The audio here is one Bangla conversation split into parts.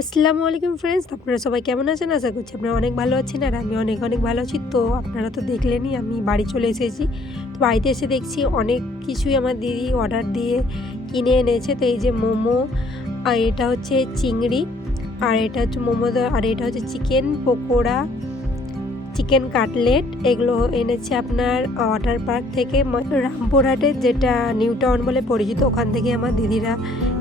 আসসালামু আলাইকুম ফ্রেন্ডস আপনারা সবাই কেমন আছেন? আশা করছি আপনারা অনেক ভালো আছেন আর আমি অনেক অনেক ভালো আছি। তো আপনারা তো দেখলেনই আমি বাড়ি চলে এসেছি। তো বাড়িতে এসে দেখছি অনেক কিছুই আমার দিদি অর্ডার দিয়ে কিনে এনেছে। তো এই যে মোমো, আর এটা হচ্ছে চিংড়ি, আর এটা হচ্ছে মোমো, আর এটা হচ্ছে চিকেন পকোড়া চিকেন কাটলেট, এগুলো এনেছে আপনার ওয়াটার পার্ক থেকে রামপুরহাটের যেটা নিউ টাউন বলে পরিচিত। ওখান থেকে আমার দিদিরা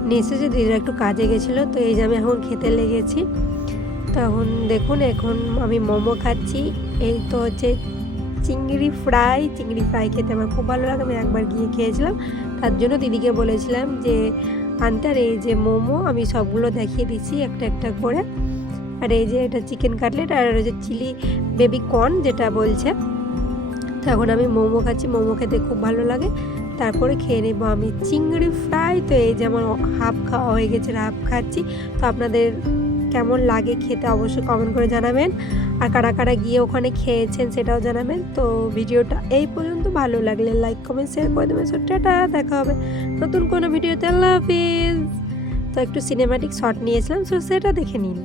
নিয়ে এসেছে, দিদিরা একটু কাজে গেছিল, তো এই যে আমি এখন খেতে লেগেছি। তখন দেখুন, এখন আমি মোমো খাচ্ছি। এই তো হচ্ছে চিংড়ি ফ্রাই চিংড়ি ফ্রাই খেতে আমার খুব ভালো লাগে। আমি একবার গিয়ে খেয়েছিলাম, তার জন্য দিদিকে বলেছিলাম যে আনতে আর এই যে মোমো, আমি সবগুলো দেখিয়ে দিচ্ছি, একটা একটা করে। আর এই যে এটা চিকেন কাটলেট আর ওই যে চিলি বেবি কর্ন যেটা বলছে। তো এখন আমি মোমো খাচ্ছি, মোমো খেতে খুব ভালো লাগে। তারপরে খেয়ে নেব আমি চিংড়ি ফ্রাই। তো এই যে আমার হাফ খাওয়া হয়ে গেছে হাফ খাচ্ছি। তো আপনাদের কেমন লাগে খেতে অবশ্যই কমেন্ট করে জানাবেন। আর কারা কারা গিয়ে ওখানে খেয়েছেন সেটাও জানাবেন। তো ভিডিওটা এই পর্যন্ত। ভালো লাগলে লাইক কমেন্ট শেয়ার করে দেবেন। টাটা, দেখা হবে নতুন কোনো ভিডিওতে। আল্লাহ হাফিজ। তো একটু সিনেমাটিক শট নিয়েছিলাম সো সেটা দেখে নিন।